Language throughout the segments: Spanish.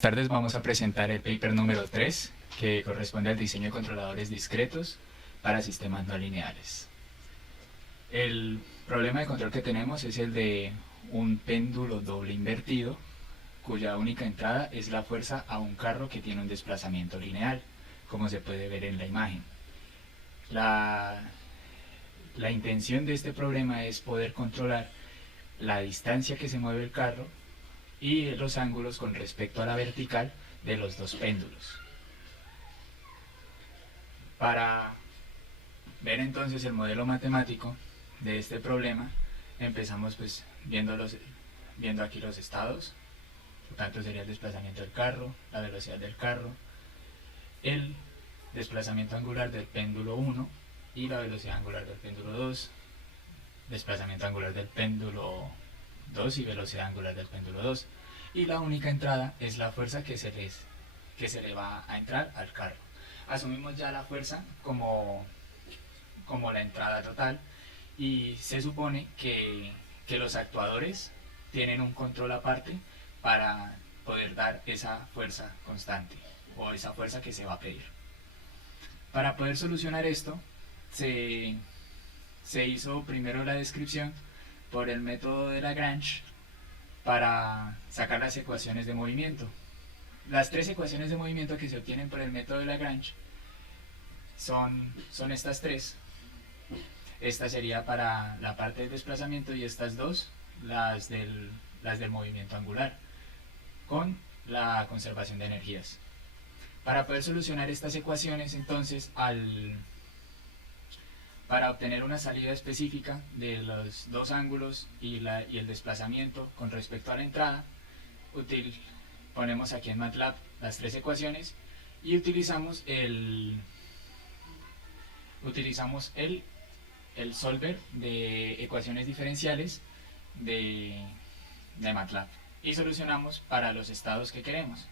Buenas tardes, vamos a presentar el paper número 3, que corresponde al diseño de controladores discretos para sistemas no lineales. El problema de control que tenemos es el de un péndulo doble invertido, cuya única entrada es la fuerza a un carro que tiene un desplazamiento lineal, como se puede ver en la imagen. La intención de este problema es poder controlar la distancia que se mueve el carro y los ángulos con respecto a la vertical de los dos péndulos. Para ver entonces el modelo matemático de este problema, empezamos viendo aquí los estados. Por tanto sería el desplazamiento del carro, la velocidad del carro, el desplazamiento angular del péndulo 1 y la velocidad angular del péndulo 2, desplazamiento angular del péndulo 2 y velocidad angular del péndulo 2, y la única entrada es la fuerza que se le va a entrar al carro. Asumimos ya la fuerza como la entrada total, y se supone que los actuadores tienen un control aparte para poder dar esa fuerza constante o esa fuerza que se va a pedir. Para poder solucionar esto, se hizo primero la descripción por el método de Lagrange para sacar las ecuaciones de movimiento. Las tres ecuaciones de movimiento que se obtienen por el método de Lagrange son estas tres. Esta sería para la parte del desplazamiento y estas dos las del movimiento angular, con la conservación de energías. Para poder solucionar estas ecuaciones, entonces, para obtener una salida específica de los dos ángulos y el desplazamiento con respecto a la entrada, ponemos aquí en MATLAB las tres ecuaciones y utilizamos el solver de ecuaciones diferenciales de MATLAB, y solucionamos para los estados que queremos: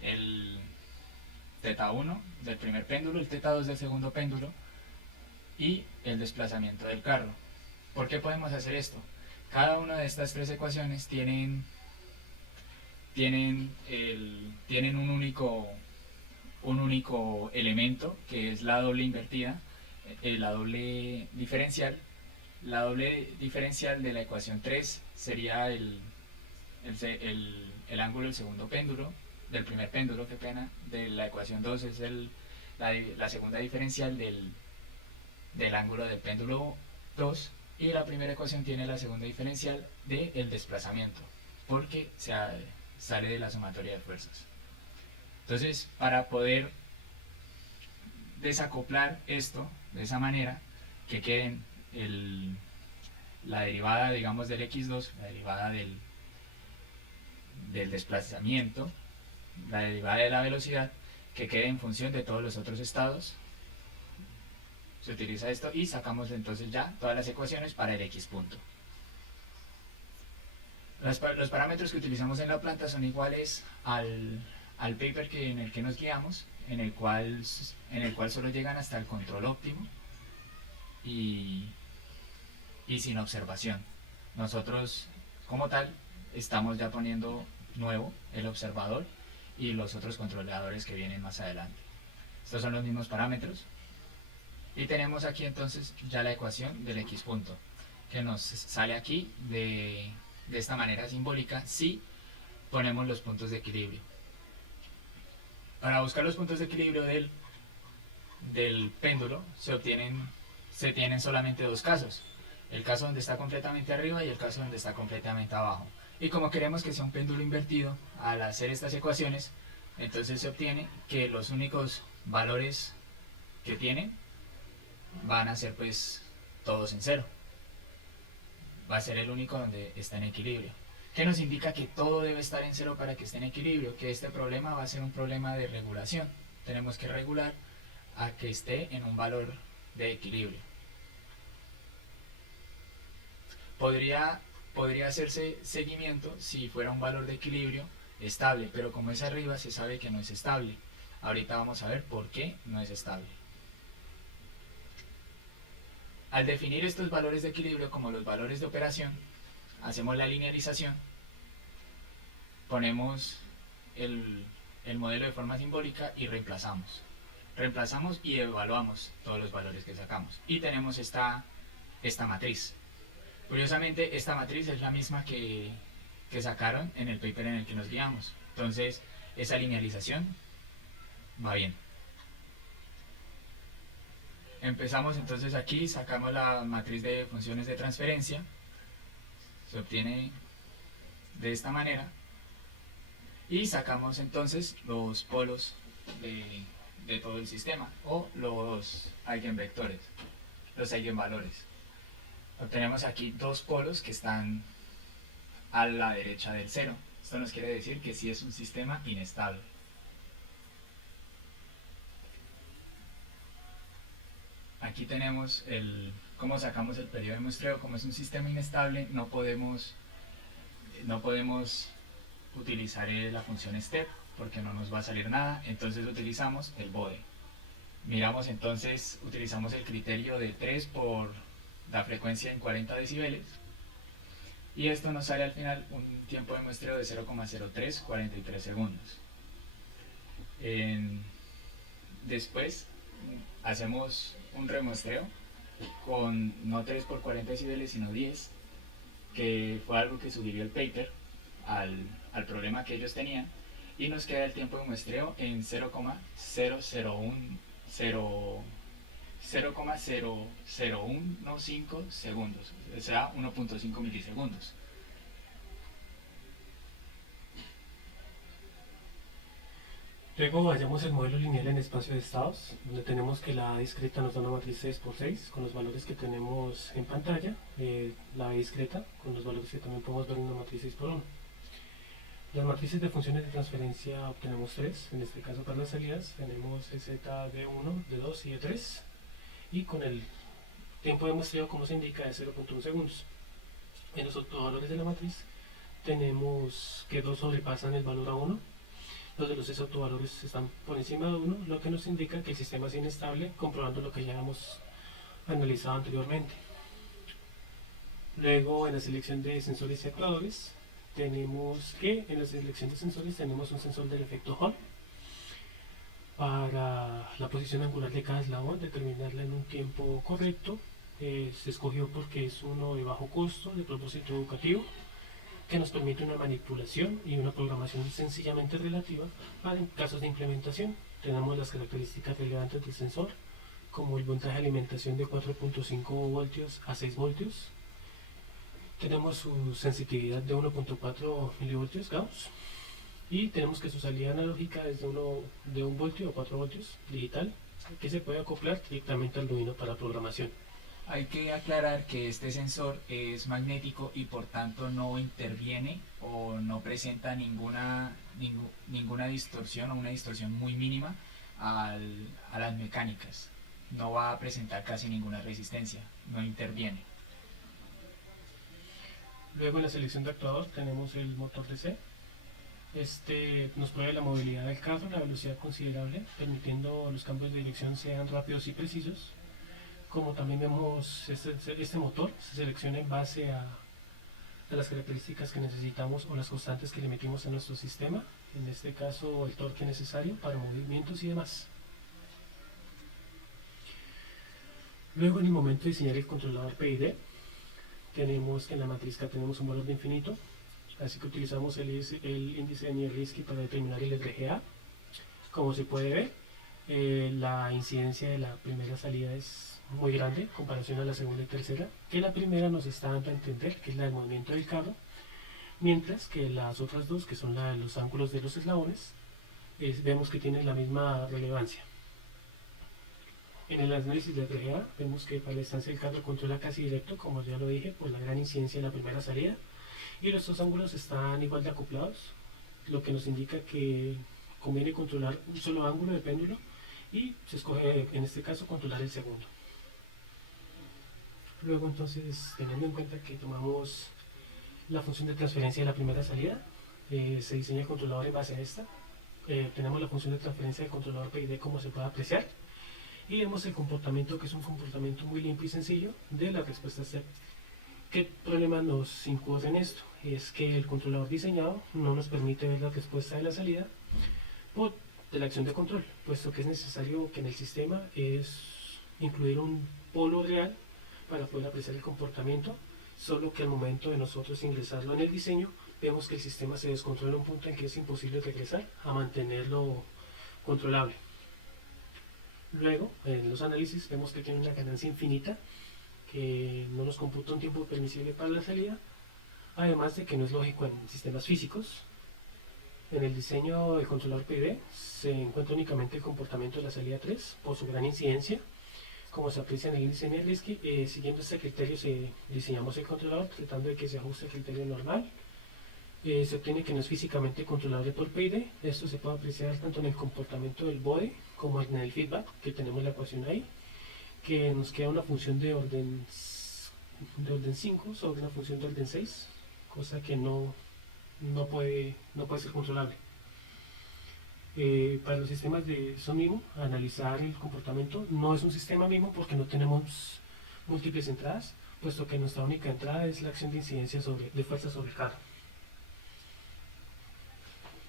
el θ1 del primer péndulo, el θ2 del segundo péndulo y el desplazamiento del carro. ¿Por qué podemos hacer esto? Cada una de estas tres ecuaciones tienen un único elemento, que es la doble invertida, la doble diferencial. La doble diferencial de la ecuación 3 sería el ángulo del segundo péndulo, del primer péndulo, qué pena. De la ecuación 2 es la segunda diferencial del ángulo del péndulo 2, y la primera ecuación tiene la segunda diferencial del desplazamiento, porque sale de la sumatoria de fuerzas. Entonces, para poder desacoplar esto de esa manera, que queden la derivada, digamos, del x2, la derivada del desplazamiento, la derivada de la velocidad, que quede en función de todos los otros estados, se utiliza esto y sacamos entonces ya todas las ecuaciones para el x punto. Los parámetros que utilizamos en la planta son iguales al paper en el que nos guiamos, en el cual solo llegan hasta el control óptimo y sin observación. Nosotros, como tal, estamos ya poniendo nuevo el observador y los otros controladores que vienen más adelante. Estos son los mismos parámetros. Y tenemos aquí entonces ya la ecuación del x punto, que nos sale aquí de esta manera simbólica si ponemos los puntos de equilibrio. Para buscar los puntos de equilibrio del péndulo se tienen solamente dos casos: el caso donde está completamente arriba y el caso donde está completamente abajo. Y como queremos que sea un péndulo invertido, al hacer estas ecuaciones, entonces se obtiene que los únicos valores que tiene van a ser pues todos en cero. Va a ser el único donde está en equilibrio, que nos indica que todo debe estar en cero para que esté en equilibrio, que este problema va a ser un problema de regulación. Tenemos que regular a que esté en un valor de equilibrio. Podría hacerse seguimiento si fuera un valor de equilibrio estable, pero como es arriba se sabe que no es estable. Ahorita vamos a ver por qué no es estable. Al definir estos valores de equilibrio como los valores de operación, hacemos la linealización, ponemos el, el modelo de forma simbólica y reemplazamos y evaluamos todos los valores que sacamos y tenemos esta matriz. Curiosamente, esta matriz es la misma que sacaron en el paper en el que nos guiamos. Entonces, esa linealización va bien. Empezamos entonces aquí, sacamos la matriz de funciones de transferencia. Se obtiene de esta manera. Y sacamos entonces los polos de todo el sistema o los eigenvectores, los eigenvalores. Obtenemos aquí dos polos que están a la derecha del cero. Esto nos quiere decir que sí es un sistema inestable. Aquí tenemos cómo sacamos el periodo de muestreo. Como es un sistema inestable, no podemos utilizar la función step porque no nos va a salir nada, entonces utilizamos el bode. Miramos entonces, utilizamos el criterio de 3 por la frecuencia en 40 decibeles y esto nos sale al final un tiempo de muestreo de 0,0343 segundos. Después hacemos un remuestreo con no 3 por 40 decibeles sino 10, que fue algo que sugirió el paper al problema que ellos tenían, y nos queda el tiempo de muestreo en 0,0015 segundos, o sea 1.5 milisegundos. Luego hallamos el modelo lineal en espacio de estados, donde tenemos que la A discreta nos da una matriz 6x6 con los valores que tenemos en pantalla, la B discreta con los valores que también podemos ver en una matriz 6x1. Las matrices de funciones de transferencia obtenemos tres, en este caso para las salidas tenemos z de 1, de 2 y de 3, y con el tiempo de muestreo como se indica de 0.1 segundos. En los autovalores de la matriz tenemos que dos sobrepasan el valor a 1, los de los 6 autovalores están por encima de 1, lo que nos indica que el sistema es inestable, comprobando lo que ya hemos analizado anteriormente. Luego en la selección de sensores y actuadores tenemos que en la selección de sensores tenemos un sensor del efecto Hall. Para la posición angular de cada eslabón, determinarla en un tiempo correcto, se escogió porque es uno de bajo costo, de propósito educativo, que nos permite una manipulación y una programación sencillamente relativa para casos de implementación. Tenemos las características relevantes del sensor, como el voltaje de alimentación de 4.5 voltios a 6 voltios. Tenemos su sensitividad de 1.4 milivoltios Gauss y tenemos que su salida analógica es de 1 voltio a 4 voltios digital, que se puede acoplar directamente al Arduino para programación. Hay que aclarar que este sensor es magnético y por tanto no interviene o no presenta ninguna distorsión o una distorsión muy mínima a las mecánicas. No va a presentar casi ninguna resistencia, no interviene. Luego en la selección de actuador tenemos el motor DC. Este nos provee la movilidad del carro, la velocidad considerable, permitiendo los cambios de dirección sean rápidos y precisos. Como también vemos, este motor se selecciona en base a las características que necesitamos o las constantes que le metimos a nuestro sistema, en este caso el torque necesario para movimientos y demás. Luego en el momento de diseñar el controlador PID, tenemos que en la matriz K tenemos un valor de infinito, así que utilizamos el índice de Minkowski para determinar el RGA. Como se puede ver, la incidencia de la primera salida es muy grande en comparación a la segunda y tercera, que la primera nos está dando a entender que es la del movimiento del carro, mientras que las otras dos, que son los ángulos de los eslabones, vemos que tienen la misma relevancia. En el análisis de RGA vemos que para la distancia del carro controla casi directo, como ya lo dije, por la gran incidencia de la primera salida, y los dos ángulos están igual de acoplados, lo que nos indica que conviene controlar un solo ángulo de péndulo y se escoge en este caso controlar el segundo. Luego entonces, teniendo en cuenta que tomamos la función de transferencia de la primera salida, se diseña el controlador en base a esta. Tenemos la función de transferencia del controlador PID como se puede apreciar y vemos el comportamiento, que es un comportamiento muy limpio y sencillo de la respuesta step. ¿Qué problema nos incurre en esto? Es que el controlador diseñado no nos permite ver la respuesta de la salida por de la acción de control, puesto que es necesario que en el sistema es incluir un polo real para poder apreciar el comportamiento, solo que al momento de nosotros ingresarlo en el diseño, vemos que el sistema se descontrola a un punto en que es imposible regresar a mantenerlo controlable. Luego, en los análisis vemos que tiene una ganancia infinita, que no nos computa un tiempo permisible para la salida, además de que no es lógico en sistemas físicos. En el diseño del controlador PID se encuentra únicamente el comportamiento de la salida 3 por su gran incidencia, como se aprecia en el índice de Minkowski. Siguiendo este criterio diseñamos el controlador tratando de que se ajuste al criterio normal. Se obtiene que no es físicamente controlable por PID. Esto se puede apreciar tanto en el comportamiento del body como en el feedback, que tenemos la ecuación ahí, que nos queda una función de orden 5 sobre una función de orden 6, cosa que no puede ser controlable. Para los sistemas de son MIMO, analizar el comportamiento no es un sistema MIMO porque no tenemos múltiples entradas, puesto que nuestra única entrada es la acción de incidencia de fuerza sobre el carro.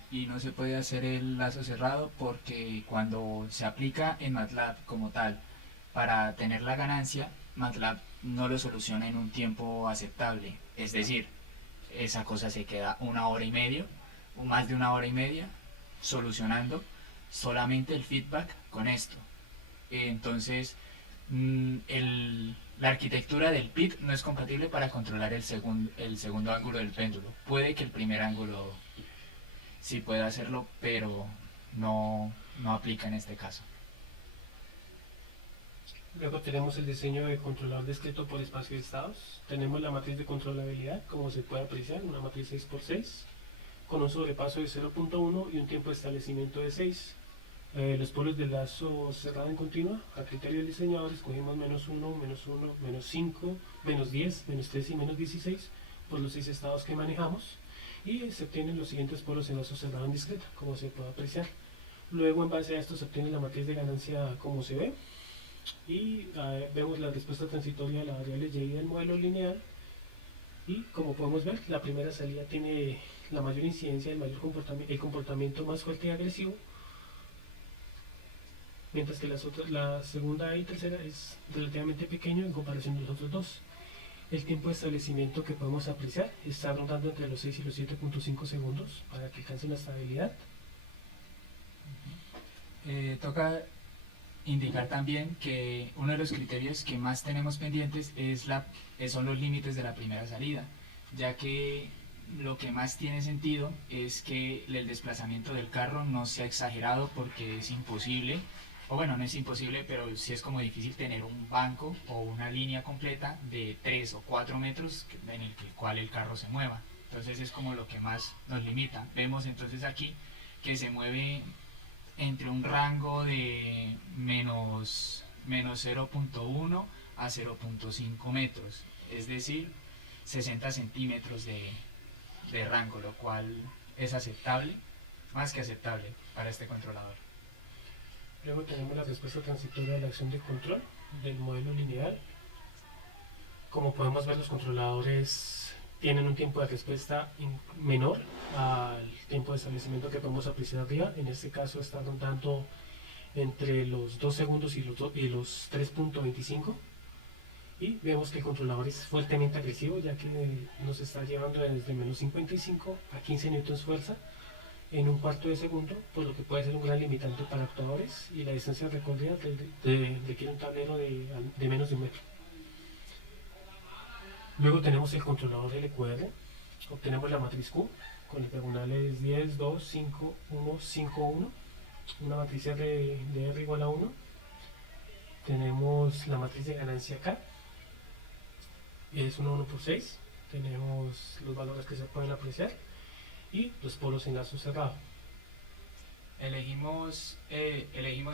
Y no se puede hacer el lazo cerrado porque cuando se aplica en MATLAB como tal para tener la ganancia, MATLAB no lo soluciona en un tiempo aceptable. Es decir, esa cosa se queda 1 hora y media o más de 1 hora y media solucionando solamente el feedback con esto. Entonces, la arquitectura del PIT no es compatible para controlar el segundo ángulo del péndulo. Puede que el primer ángulo sí pueda hacerlo, pero no aplica en este caso. Luego tenemos el diseño de controlador discreto por espacio de estados. Tenemos la matriz de controlabilidad, como se puede apreciar, una matriz 6×6, con un sobrepaso de 0.1 y un tiempo de establecimiento de 6. Los polos del lazo cerrado en continua, a criterio del diseñador, escogimos -1, -1, -5, -10, -3 y -16 por los 6 estados que manejamos, y se obtienen los siguientes polos en lazo cerrado en discreta, como se puede apreciar. Luego, en base a esto, se obtiene la matriz de ganancia como se ve, y vemos la respuesta transitoria a la variable y del modelo lineal. Y como podemos ver, la primera salida tiene la mayor incidencia, el comportamiento más fuerte y agresivo, mientras que la segunda y tercera es relativamente pequeño en comparación de los otros dos. El tiempo de establecimiento que podemos apreciar está rondando entre los 6 y los 7.5 segundos para que alcance la estabilidad. Toca indicar también que uno de los criterios que más tenemos pendientes son los límites de la primera salida, ya que lo que más tiene sentido es que el desplazamiento del carro no sea exagerado, porque es imposible, o bueno, no es imposible, pero sí es como difícil tener un banco o una línea completa de 3 o 4 metros en el cual el carro se mueva. Entonces es como lo que más nos limita. Vemos entonces aquí que se mueve entre un rango de menos 0.1 a 0.5 metros, es decir, 60 centímetros de rango, lo cual es aceptable, más que aceptable para este controlador. Luego tenemos la respuesta transitoria de la acción de control del modelo lineal. Como podemos ver, los controladores tienen un tiempo de respuesta menor al tiempo de establecimiento que podemos apreciar arriba. En este caso está rondando entre los 2 segundos y los 3.25. Y vemos que el controlador es fuertemente agresivo, ya que nos está llevando desde menos 55 a 15 newtons fuerza en un cuarto de segundo, por lo que puede ser un gran limitante para actuadores, y la distancia recorrida requiere un tablero de menos de 1 metro. Luego tenemos el controlador LQR. Obtenemos la matriz Q con los diagonales 10, 2, 5, 1, 5, 1, una matriz R de R igual a 1. Tenemos la matriz de ganancia K, es 1 por 6. Tenemos los valores que se pueden apreciar y los polos en lazo cerrado. Elegimos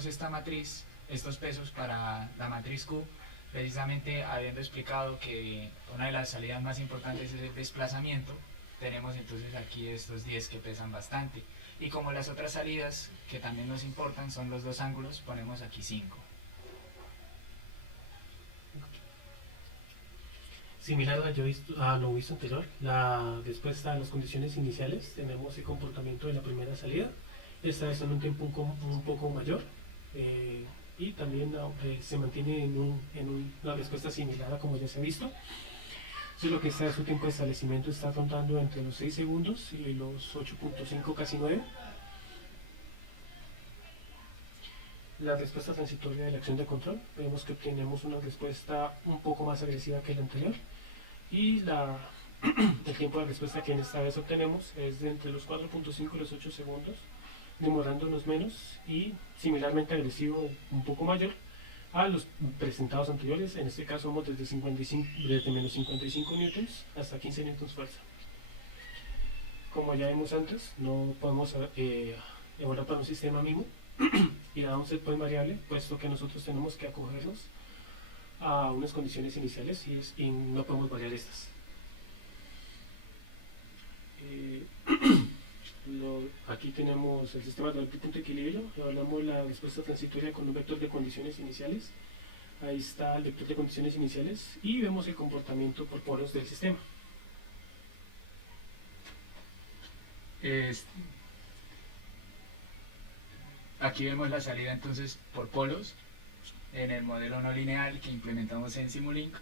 esta matriz, estos pesos para la matriz Q, precisamente habiendo explicado que una de las salidas más importantes es el desplazamiento. Tenemos entonces aquí estos 10 que pesan bastante, y como las otras salidas que también nos importan son los dos ángulos, ponemos aquí 5. Similar a lo visto anterior, la respuesta a las condiciones iniciales, tenemos el comportamiento de la primera salida, esta vez en un tiempo un poco mayor, y también se mantiene en una respuesta similar a como ya se ha visto. Solo que su tiempo de establecimiento está rondando entre los 6 segundos y los 8.5, casi 9. La respuesta transitoria de la acción de control, vemos que obtenemos una respuesta un poco más agresiva que la anterior, y el tiempo de respuesta que en esta vez obtenemos es de entre los 4.5 y los 8 segundos, demorándonos menos y similarmente agresivo, un poco mayor a los presentados anteriores. En este caso vamos desde menos 55 newtons hasta 15 newtons fuerza. Como ya vimos antes, no podemos evaluar para un sistema mismo y dar un set point variable, puesto que nosotros tenemos que acogernos a unas condiciones iniciales y no podemos variar estas. Aquí tenemos el sistema de punto de equilibrio, evaluamos la respuesta transitoria con un vector de condiciones iniciales. Ahí está el vector de condiciones iniciales y vemos el comportamiento por polos del sistema. Aquí vemos la salida entonces por polos en el modelo no lineal que implementamos en Simulink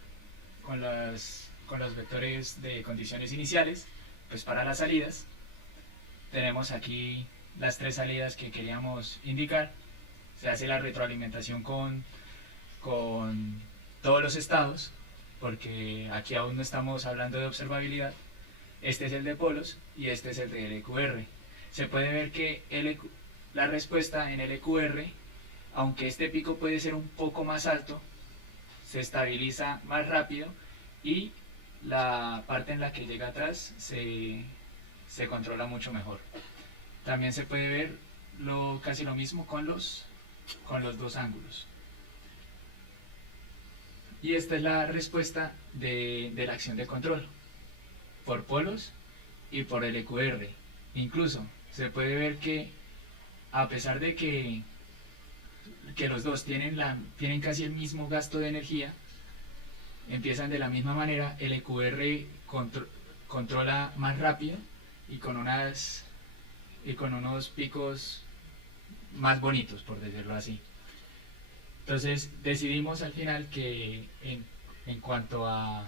con los vectores de condiciones iniciales. Pues para las salidas tenemos aquí las tres salidas que queríamos indicar. Se hace la retroalimentación con todos los estados, porque aquí aún no estamos hablando de observabilidad. Este es el de polos y este es el de LQR. Se puede ver que la respuesta en LQR, aunque este pico puede ser un poco más alto, se estabiliza más rápido y la parte en la que llega atrás se controla mucho mejor. También se puede ver casi lo mismo con los dos ángulos. Y esta es la respuesta de la acción de control por polos y por LQR. Incluso se puede ver que a pesar de que los dos tienen casi el mismo gasto de energía, empiezan de la misma manera. El EQR controla más rápido y con unos picos más bonitos, por decirlo así. Entonces decidimos al final que en cuanto a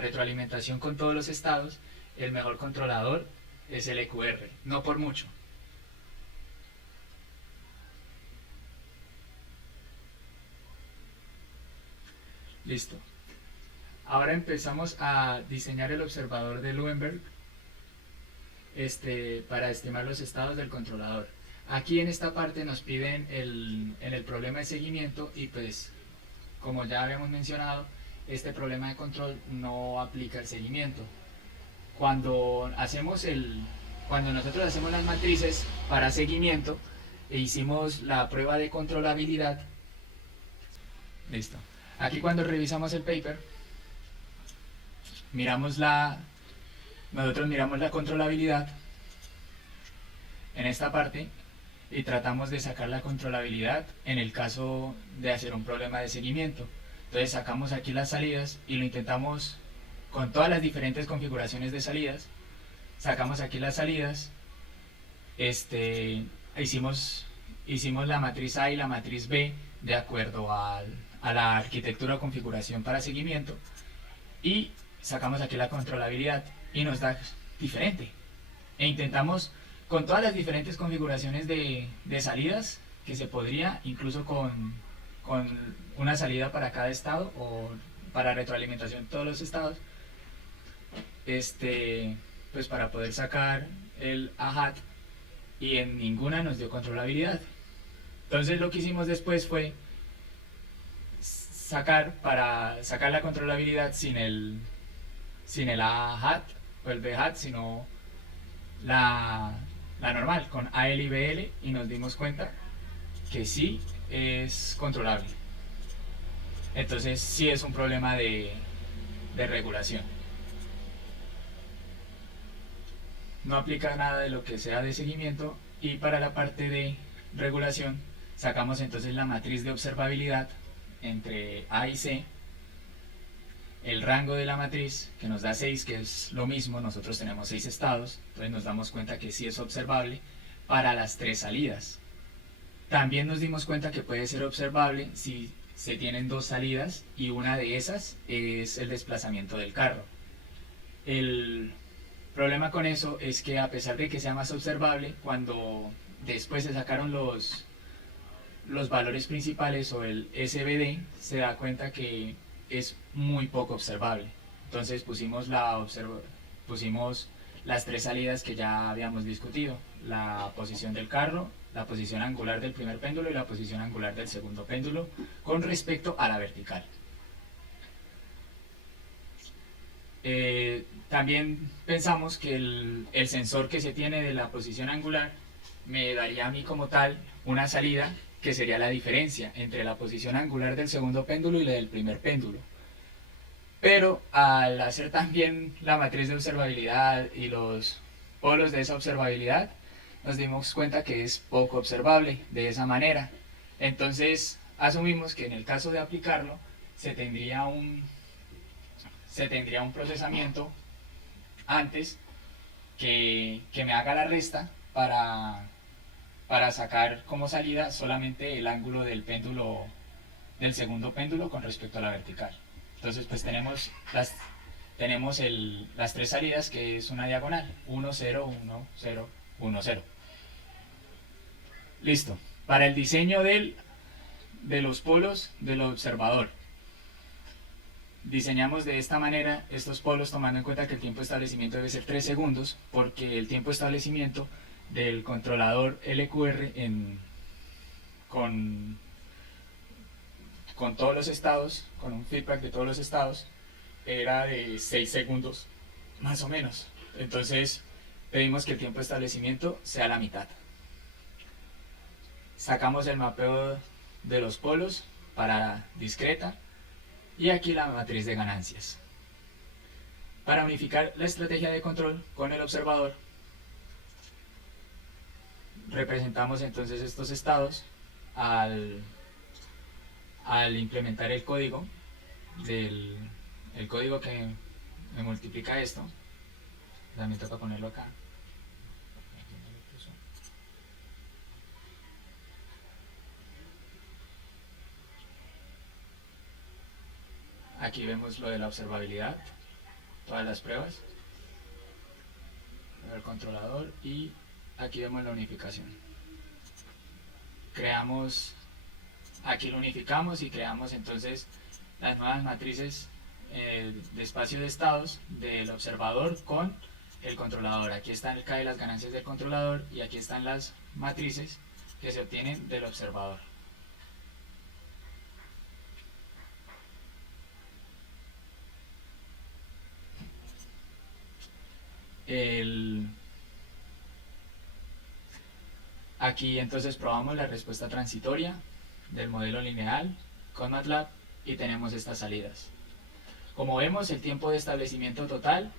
retroalimentación con todos los estados, el mejor controlador es el EQR, no por mucho. Listo. Ahora empezamos a diseñar el observador de Luenberg para estimar los estados del controlador. Aquí en esta parte nos piden en el problema de seguimiento, y pues como ya habíamos mencionado, este problema de control no aplica el seguimiento. Cuando nosotros hacemos las matrices para seguimiento e hicimos la prueba de controlabilidad, listo. Aquí cuando revisamos el paper, nosotros miramos la controlabilidad en esta parte y tratamos de sacar la controlabilidad en el caso de hacer un problema de seguimiento. Entonces sacamos aquí las salidas y lo intentamos con todas las diferentes configuraciones de salidas. Sacamos aquí las salidas, hicimos la matriz A y la matriz B de acuerdo a la arquitectura o configuración para seguimiento, y sacamos aquí la controlabilidad y nos da diferente. E intentamos con todas las diferentes configuraciones de salidas que se podría, incluso con una salida para cada estado o para retroalimentación de todos los estados, pues para poder sacar el AHAT, y en ninguna nos dio controlabilidad. Entonces lo que hicimos después fue para sacar la controlabilidad sin el AHAT o el BHAT, sino la normal, con AL y BL, y nos dimos cuenta que sí es controlable. Entonces sí es un problema de regulación. No aplica nada de lo que sea de seguimiento, y para la parte de regulación sacamos entonces la matriz de observabilidad entre A y C, el rango de la matriz, que nos da 6, que es lo mismo, nosotros tenemos 6 estados, entonces nos damos cuenta que sí es observable para las 3 salidas. También nos dimos cuenta que puede ser observable si se tienen 2 salidas y una de esas es el desplazamiento del carro. El problema con eso es que a pesar de que sea más observable, cuando después se sacaron los valores principales o el SVD, se da cuenta que es muy poco observable. Entonces pusimos las 3 salidas que ya habíamos discutido: la posición del carro, la posición angular del primer péndulo y la posición angular del segundo péndulo con respecto a la vertical. También pensamos que el sensor que se tiene de la posición angular me daría a mí como tal una salida que sería la diferencia entre la posición angular del segundo péndulo y la del primer péndulo. Pero al hacer también la matriz de observabilidad y los polos de esa observabilidad, nos dimos cuenta que es poco observable de esa manera. Entonces asumimos que en el caso de aplicarlo se tendría un procesamiento antes que me haga la resta para sacar como salida solamente el ángulo del péndulo, del segundo péndulo con respecto a la vertical. Entonces pues tenemos las 3 salidas, que es una diagonal: 1, 0, 1, 0, 1, 0. Listo. Para el diseño de los polos del observador, diseñamos de esta manera estos polos tomando en cuenta que el tiempo de establecimiento debe ser 3 segundos, porque el tiempo de establecimiento del controlador LQR con todos los estados, con un feedback de todos los estados, era de 6 segundos más o menos. Entonces pedimos que el tiempo de establecimiento sea la mitad. Sacamos el mapeo de los polos para discreta y aquí la matriz de ganancias. Para unificar la estrategia de control con el observador, representamos entonces estos estados al implementar el código el código que me multiplica esto. También toca ponerlo acá. Aquí vemos lo de la observabilidad, todas las pruebas, el controlador, y aquí vemos la unificación. Aquí lo unificamos y creamos entonces las nuevas matrices de espacio de estados del observador con el controlador. Aquí está el K de las ganancias del controlador y aquí están las matrices que se obtienen del observador. Aquí entonces probamos la respuesta transitoria del modelo lineal con MATLAB y tenemos estas salidas. Como vemos, el tiempo de establecimiento total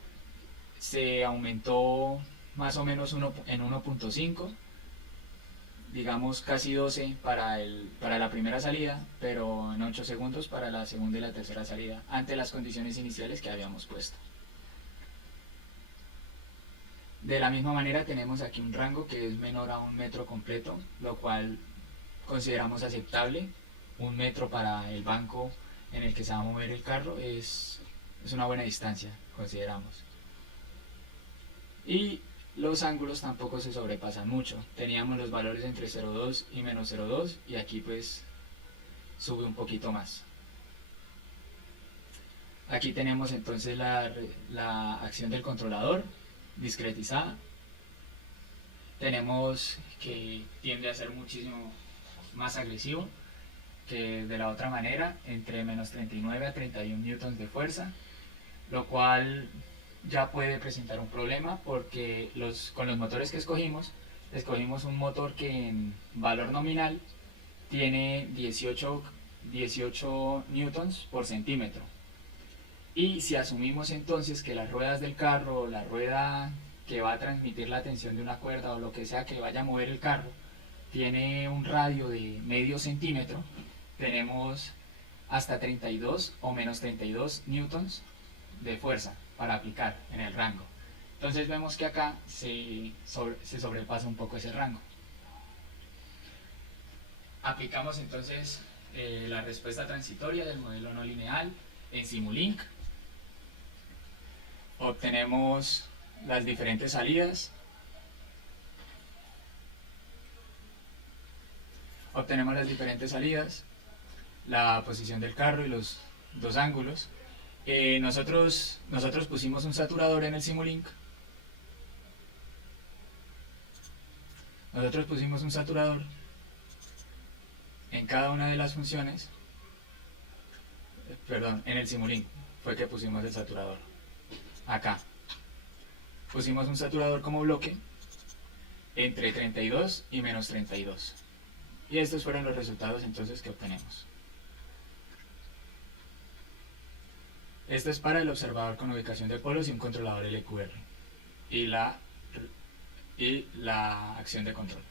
se aumentó más o menos en 1.5, digamos casi 12 para la primera salida, pero en 8 segundos para la segunda y la tercera salida, ante las condiciones iniciales que habíamos puesto. De la misma manera tenemos aquí un rango que es menor a 1 metro completo, lo cual consideramos aceptable. 1 metro para el banco en el que se va a mover el carro es una buena distancia, consideramos. Y los ángulos tampoco se sobrepasan mucho. Teníamos los valores entre 0,2 y menos 0,2 y aquí pues sube un poquito más. Aquí tenemos entonces la acción del controlador discretizada. Tenemos que tiende a ser muchísimo más agresivo que de la otra manera, entre menos 39 a 31 newtons de fuerza, lo cual ya puede presentar un problema porque con los motores que escogimos un motor que en valor nominal tiene 18 newtons por centímetro. Y si asumimos entonces que las ruedas del carro, la rueda que va a transmitir la tensión de una cuerda o lo que sea que vaya a mover el carro, tiene un radio de medio centímetro, tenemos hasta 32 o menos 32 newtons de fuerza para aplicar en el rango. Entonces vemos que acá se sobrepasa un poco ese rango. Aplicamos entonces la respuesta transitoria del modelo no lineal en Simulink. Obtenemos las diferentes salidas. La posición del carro y los dos ángulos. Nosotros pusimos un saturador en el Simulink. Nosotros pusimos un saturador en cada una de las funciones. Perdón, en el Simulink fue que pusimos el saturador. Acá pusimos un saturador como bloque entre 32 y menos 32. Y estos fueron los resultados entonces que obtenemos. Esto es para el observador con ubicación de polos y un controlador LQR. Y la acción de control.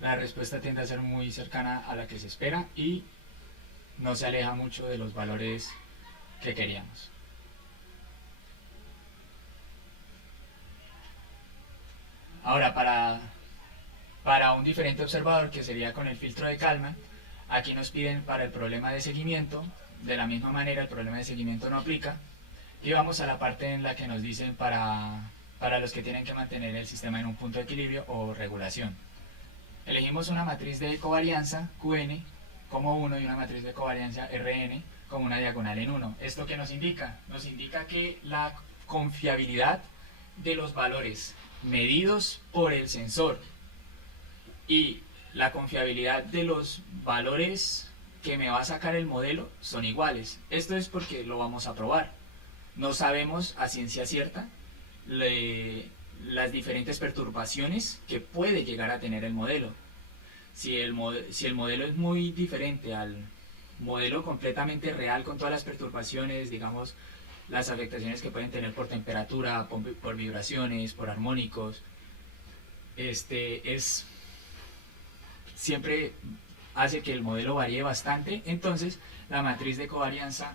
La respuesta tiende a ser muy cercana a la que se espera y no se aleja mucho de los valores que queríamos. Ahora, para un diferente observador, que sería con el filtro de Kalman, aquí nos piden para el problema de seguimiento. De la misma manera, el problema de seguimiento no aplica. Y vamos a la parte en la que nos dicen para los que tienen que mantener el sistema en un punto de equilibrio o regulación. Elegimos una matriz de covarianza Qn como 1 y una matriz de covarianza Rn como una diagonal en 1. ¿Esto qué nos indica? Nos indica que la confiabilidad de los valores medidos por el sensor y la confiabilidad de los valores que me va a sacar el modelo son iguales. Esto es porque lo vamos a probar. No sabemos a ciencia cierta las diferentes perturbaciones que puede llegar a tener el modelo. Si el modelo es muy diferente al modelo completamente real con todas las perturbaciones, digamos, las afectaciones que pueden tener por temperatura, por vibraciones, por armónicos, siempre hace que el modelo varíe bastante. Entonces la matriz de covarianza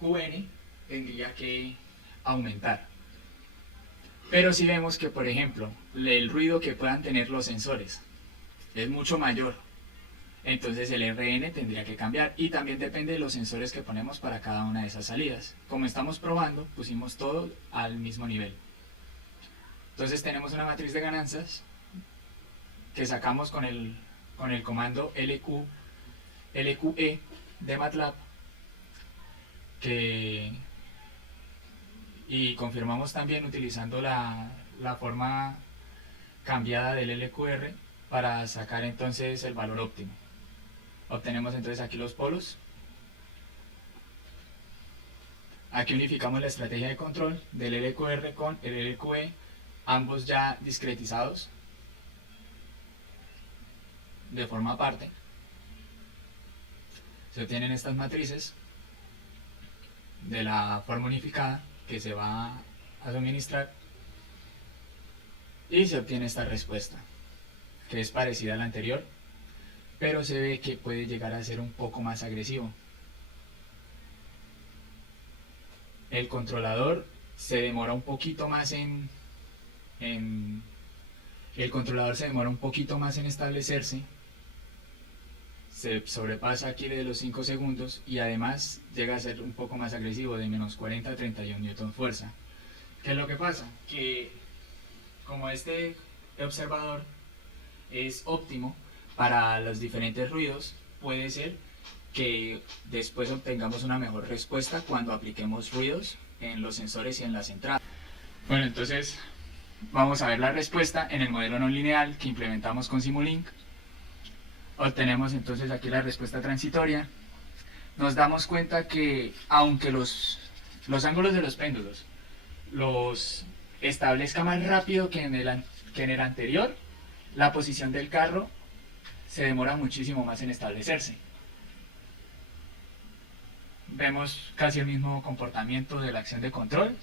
Qn tendría que aumentar. Pero si vemos que, por ejemplo, el ruido que puedan tener los sensores es mucho mayor, entonces el Rn tendría que cambiar, y también depende de los sensores que ponemos para cada una de esas salidas. Como estamos probando, pusimos todo al mismo nivel. Entonces tenemos una matriz de ganancias que sacamos con el comando LQE de MATLAB, y confirmamos también utilizando la forma cambiada del LQR para sacar entonces el valor óptimo. Obtenemos entonces aquí los polos. Aquí unificamos la estrategia de control del LQR con el LQE, ambos ya discretizados de forma aparte. Se obtienen estas matrices de la forma unificada que se va a suministrar y se obtiene esta respuesta, que es parecida a la anterior, pero se ve que puede llegar a ser un poco más agresivo. El controlador se demora un poquito más en establecerse, se sobrepasa aquí de los 5 segundos y además llega a ser un poco más agresivo, de menos 40 a 31 newton fuerza. ¿Qué es lo que pasa? Que como este observador es óptimo para los diferentes ruidos, puede ser que después obtengamos una mejor respuesta cuando apliquemos ruidos en los sensores y en las entradas. Bueno, entonces vamos a ver la respuesta en el modelo no lineal que implementamos con Simulink. Obtenemos entonces aquí la respuesta transitoria. Nos damos cuenta que aunque los ángulos de los péndulos los establezca más rápido que en el anterior, la posición del carro se demora muchísimo más en establecerse. Vemos casi el mismo comportamiento de la acción de control.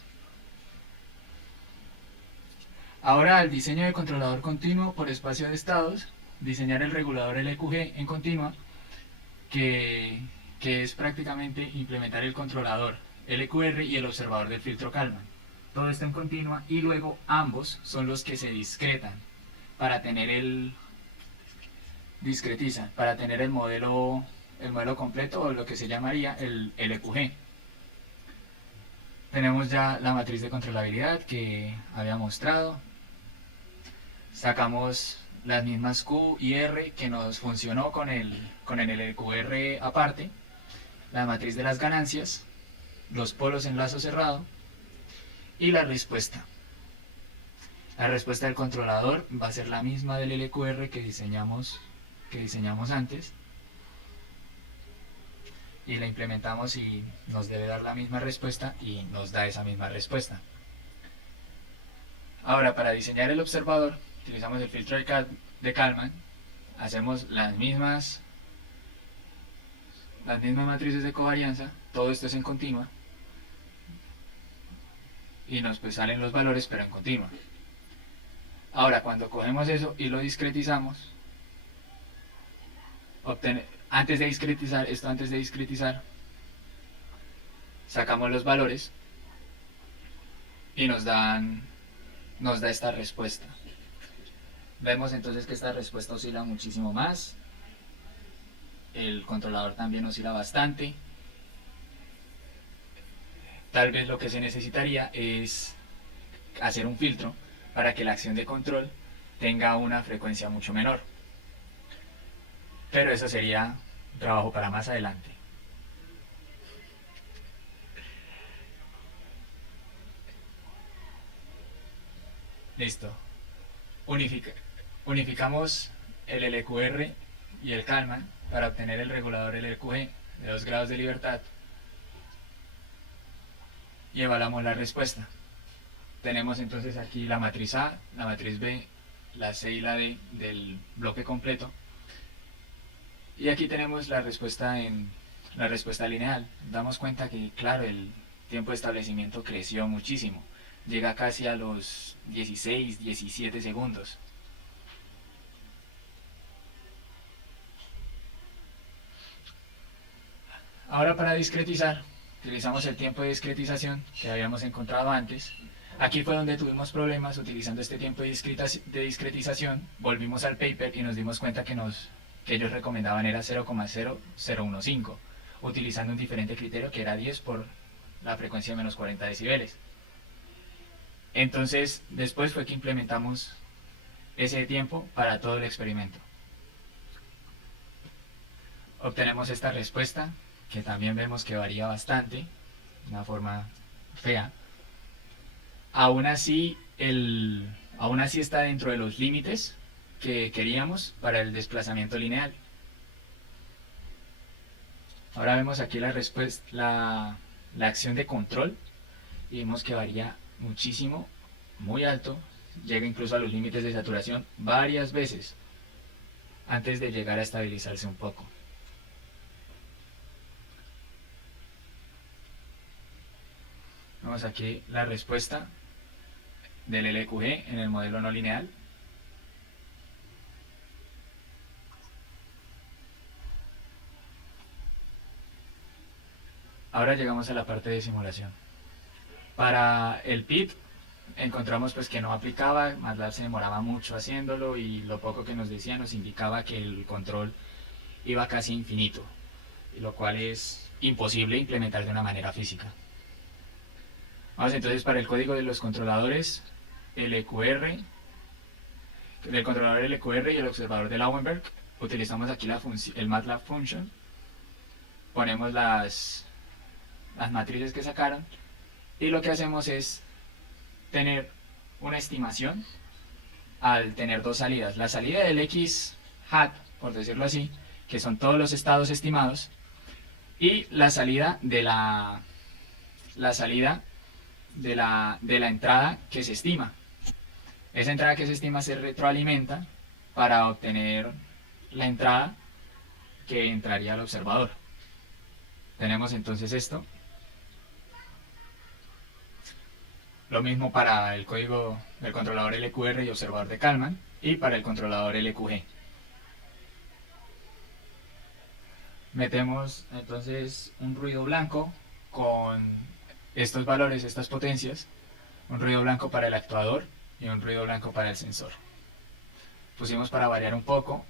Ahora al diseño de controlador continuo por espacio de estados, diseñar el regulador LQG en continua, que, que es prácticamente implementar el controlador LQR y el observador del filtro Kalman. Todo esto en continua y luego ambos son los que se discretan para tener el modelo completo, o lo que se llamaría el LQG. Tenemos ya la matriz de controlabilidad que había mostrado. Sacamos las mismas Q y R que nos funcionó con el LQR aparte. La matriz de las ganancias, los polos en lazo cerrado y la respuesta. La respuesta del controlador va a ser la misma del LQR que diseñamos antes, y la implementamos y nos debe dar la misma respuesta y nos da esa misma respuesta. Ahora, para diseñar el observador utilizamos el filtro de Kalman, hacemos las mismas matrices de covarianza, todo esto es en continua y nos pues salen los valores pero en continua. Ahora, cuando cogemos eso y lo discretizamos, antes de discretizar, sacamos los valores y nos da esta respuesta. Vemos entonces que esta respuesta oscila muchísimo más. El controlador también oscila bastante. Tal vez lo que se necesitaría es hacer un filtro para que la acción de control tenga una frecuencia mucho menor. Pero eso sería trabajo para más adelante. Listo. Unificamos el LQR y el Kalman para obtener el regulador LQG de 2 grados de libertad y evaluamos la respuesta. Tenemos entonces aquí la matriz A, la matriz B, la C y la D del bloque completo, y aquí tenemos la respuesta lineal. Damos cuenta que, claro, el tiempo de establecimiento creció muchísimo, llega casi a los 16, 17 segundos. Ahora, para discretizar, utilizamos el tiempo de discretización que habíamos encontrado antes. Aquí fue donde tuvimos problemas utilizando este tiempo de discretización. Volvimos al paper y nos dimos cuenta que ellos recomendaban era 0,0015, utilizando un diferente criterio que era 10 por la frecuencia de menos 40 decibeles. Entonces, después fue que implementamos ese tiempo para todo el experimento. Obtenemos esta respuesta, que también vemos que varía bastante, de una forma fea. Aún así está dentro de los límites que queríamos para el desplazamiento lineal. Ahora vemos aquí la acción de control y vemos que varía muchísimo, muy alto, llega incluso a los límites de saturación varias veces antes de llegar a estabilizarse un poco. Vemos aquí la respuesta del LQG en el modelo no lineal. Ahora llegamos a la parte de simulación. Para el PIT encontramos pues que no aplicaba, MATLAB se demoraba mucho haciéndolo y lo poco que nos decía nos indicaba que el control iba casi infinito, lo cual es imposible implementar de una manera física. Vamos entonces para el código de los controladores LQR, del controlador LQR y el observador de Lauenberg. Utilizamos aquí el MATLAB function, ponemos las matrices que sacaron y lo que hacemos es tener una estimación al tener dos salidas. La salida del X hat, por decirlo así, que son todos los estados estimados, y la salida de la entrada que se estima. Esa entrada que se estima se retroalimenta para obtener la entrada que entraría al observador. Tenemos entonces esto. Lo mismo para el código del controlador LQR y observador de Kalman, y para el controlador LQG. Metemos entonces un ruido blanco con estos valores, estas potencias, un ruido blanco para el actuador y un ruido blanco para el sensor. Pusimos, para variar un poco,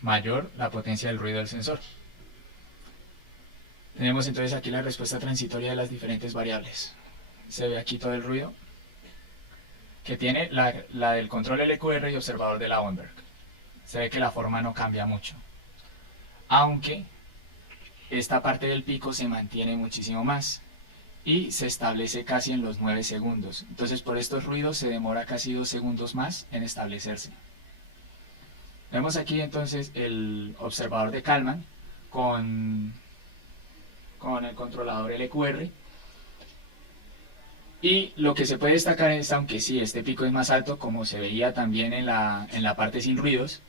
mayor la potencia del ruido del sensor. Tenemos entonces aquí la respuesta transitoria de las diferentes variables. Se ve aquí todo el ruido que tiene la del control LQR y observador de Lauenberg. Se ve que la forma no cambia mucho, aunque esta parte del pico se mantiene muchísimo más y se establece casi en los 9 segundos. Entonces, por estos ruidos se demora casi 2 segundos más en establecerse. Vemos aquí entonces el observador de Kalman con el controlador LQR, y lo que se puede destacar es, aunque sí, este pico es más alto, como se veía también en la parte sin ruidos,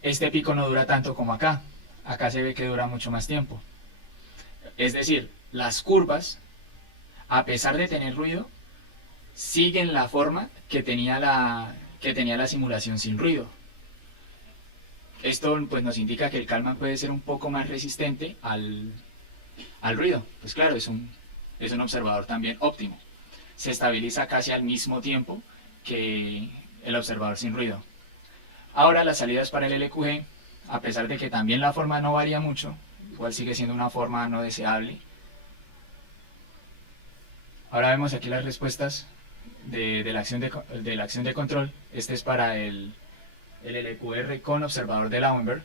este pico no dura tanto como acá. Acá se ve que dura mucho más tiempo. Es decir, las curvas, a pesar de tener ruido, siguen la forma que tenía la simulación sin ruido. Esto pues nos indica que el Kalman puede ser un poco más resistente al ruido. Pues claro, es un observador también óptimo. Se estabiliza casi al mismo tiempo que el observador sin ruido. Ahora las salidas para el LQG, a pesar de que también la forma no varía mucho, igual sigue siendo una forma no deseable. Ahora vemos aquí las respuestas de la acción de control. Este es para el LQR con observador de Lauenberg.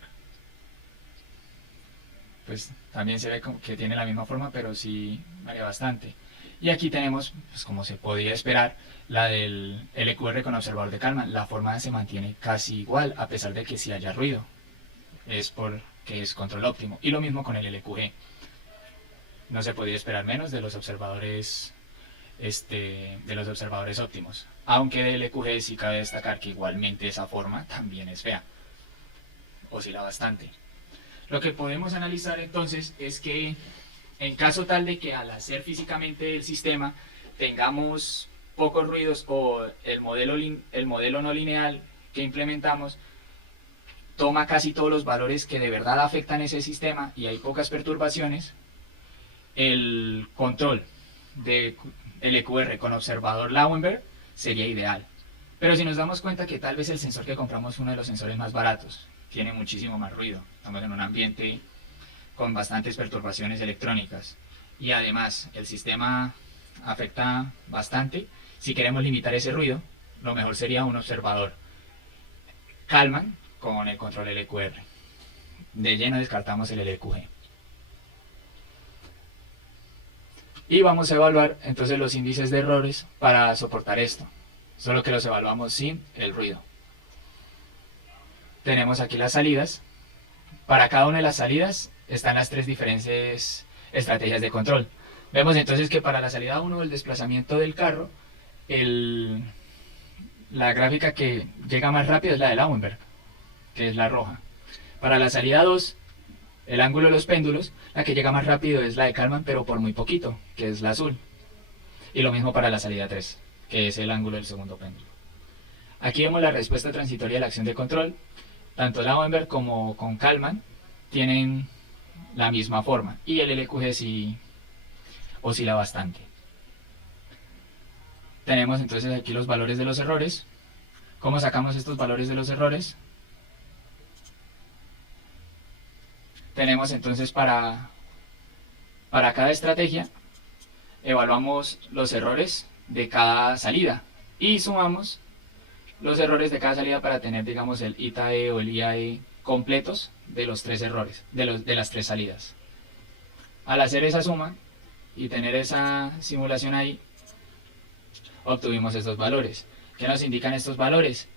Pues también se ve que tiene la misma forma, pero sí varía bastante. Y aquí tenemos, pues como se podía esperar, la del LQR con observador de Kalman. La forma se mantiene casi igual, a pesar de que sí haya ruido. Es porque es control óptimo. Y lo mismo con el LQG. No se podía esperar menos de los observadores óptimos. Aunque del LQG sí cabe destacar que igualmente esa forma también es fea. Oscila bastante. Lo que podemos analizar entonces es que, en caso tal de que al hacer físicamente el sistema tengamos pocos ruidos, o el modelo no lineal que implementamos toma casi todos los valores que de verdad afectan ese sistema y hay pocas perturbaciones, el control de LQR con observador Lauenberg sería ideal. Pero si nos damos cuenta que tal vez el sensor que compramos es uno de los sensores más baratos, tiene muchísimo más ruido, estamos en un ambiente con bastantes perturbaciones electrónicas y además el sistema afecta bastante, si queremos limitar ese ruido, lo mejor sería un observador Kalman con el control LQR. De lleno descartamos el LQG. Y vamos a evaluar entonces los índices de errores para soportar esto, solo que los evaluamos sin el ruido. Tenemos aquí las salidas. Para cada una de las salidas están las 3 diferentes estrategias de control. Vemos entonces que para la salida 1, el desplazamiento del carro, la gráfica que llega más rápido es la de Lauenberg, que es la roja. Para la salida 2, el ángulo de los péndulos, la que llega más rápido es la de Kalman, pero por muy poquito, que es la azul. Y lo mismo para la salida 3, que es el ángulo del segundo péndulo. Aquí vemos la respuesta transitoria de la acción de control. Tanto Lauenberg como con Kalman tienen la misma forma, y el LQG sí oscila bastante. Tenemos entonces aquí los valores de los errores. ¿Cómo sacamos estos valores de los errores? Tenemos entonces para cada estrategia, evaluamos los errores de cada salida y sumamos los errores de cada salida para tener, digamos, el ITAE o el IAE completos de los 3 errores, de las 3 salidas. Al hacer esa suma y tener esa simulación ahí, obtuvimos estos valores. ¿Qué nos indican estos valores?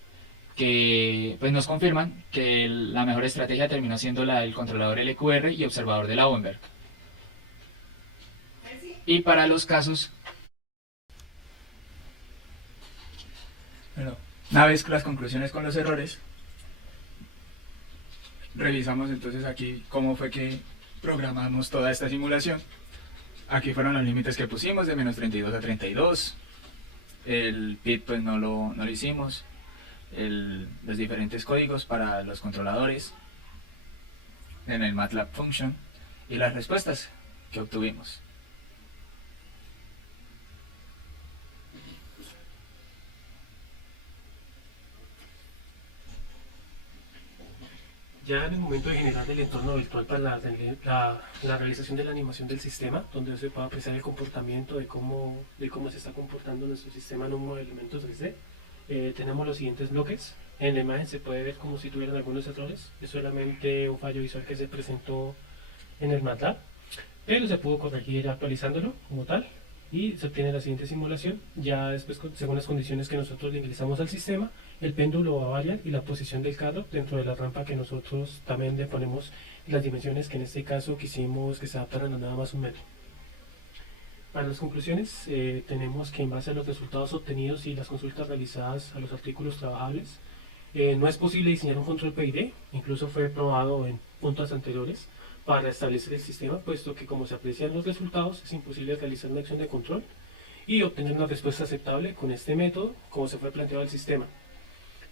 Que pues nos confirman que la mejor estrategia terminó siendo la del controlador LQR y observador de Lauenberg. Y para los casos, bueno, una vez con las conclusiones con los errores, revisamos entonces aquí cómo fue que programamos toda esta simulación. Aquí fueron los límites que pusimos de menos 32 a 32. El PID pues no lo hicimos. Los diferentes códigos para los controladores en el MATLAB Function y las respuestas que obtuvimos. Ya en el momento de generar el entorno virtual para la realización de la animación del sistema, donde se puede apreciar el comportamiento de cómo se está comportando nuestro sistema en un modelo 3D, tenemos los siguientes bloques. En la imagen se puede ver como si tuvieran algunos errores, es solamente un fallo visual que se presentó en el MATLAB, pero se pudo corregir actualizándolo como tal y se obtiene la siguiente simulación. Ya después, según las condiciones que nosotros le ingresamos al sistema, el péndulo va a variar y la posición del carro dentro de la rampa que nosotros también le ponemos las dimensiones que en este caso quisimos que se adaptaran a nada más 1 metro. Para las conclusiones, tenemos que en base a los resultados obtenidos y las consultas realizadas a los artículos trabajables, no es posible diseñar un control PID, incluso fue probado en puntos anteriores para establecer el sistema, puesto que como se aprecian los resultados es imposible realizar una acción de control y obtener una respuesta aceptable con este método como se fue planteado el sistema.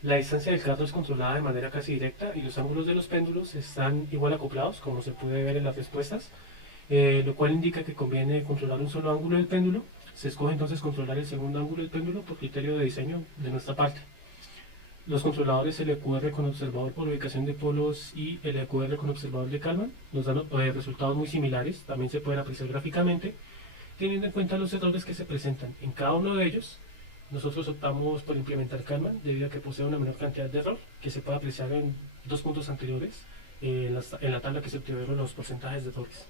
La distancia del carro es controlada de manera casi directa y los ángulos de los péndulos están igual acoplados, como se puede ver en las respuestas, lo cual indica que conviene controlar un solo ángulo del péndulo. Se escoge entonces controlar el segundo ángulo del péndulo por criterio de diseño de nuestra parte. Los controladores LQR con observador por ubicación de polos y LQR con observador de Kalman nos dan resultados muy similares, también se pueden apreciar gráficamente, teniendo en cuenta los errores que se presentan en cada uno de ellos. Nosotros optamos por implementar Kalman debido a que posee una menor cantidad de error que se puede apreciar en 2 puntos anteriores en la tabla que se obtuvieron los porcentajes de errores.